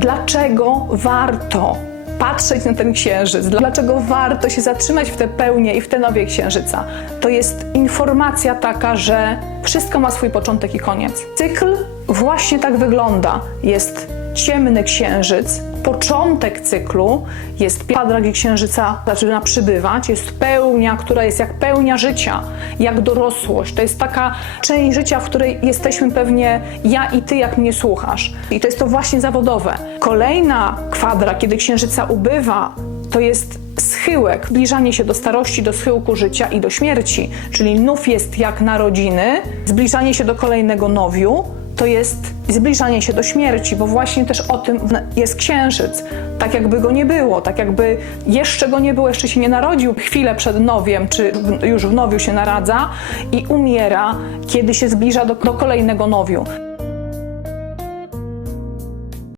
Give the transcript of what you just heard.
dlaczego warto patrzeć na ten księżyc, dlaczego warto się zatrzymać w te pełnie i w te nowie księżyca. To jest informacja taka, że wszystko ma swój początek i koniec. Cykl właśnie tak wygląda. Jest ciemny księżyc, początek cyklu, jest kwadrat i księżyca zaczyna przybywać, jest pełnia, która jest jak pełnia życia, jak dorosłość. To jest taka część życia, w której jesteśmy pewnie ja i ty, jak mnie słuchasz. I to jest to właśnie zawodowe. Kolejna kwadra, kiedy księżyca ubywa, to jest schyłek, zbliżanie się do starości, do schyłku życia i do śmierci. Czyli nów jest jak narodziny, zbliżanie się do kolejnego nowiu, to jest zbliżanie się do śmierci, bo właśnie też o tym jest księżyc. Tak jakby go nie było, tak jakby jeszcze go nie było, jeszcze się nie narodził chwilę przed nowiem, czy już w nowiu się naradza i umiera, kiedy się zbliża do, do kolejnego nowiu.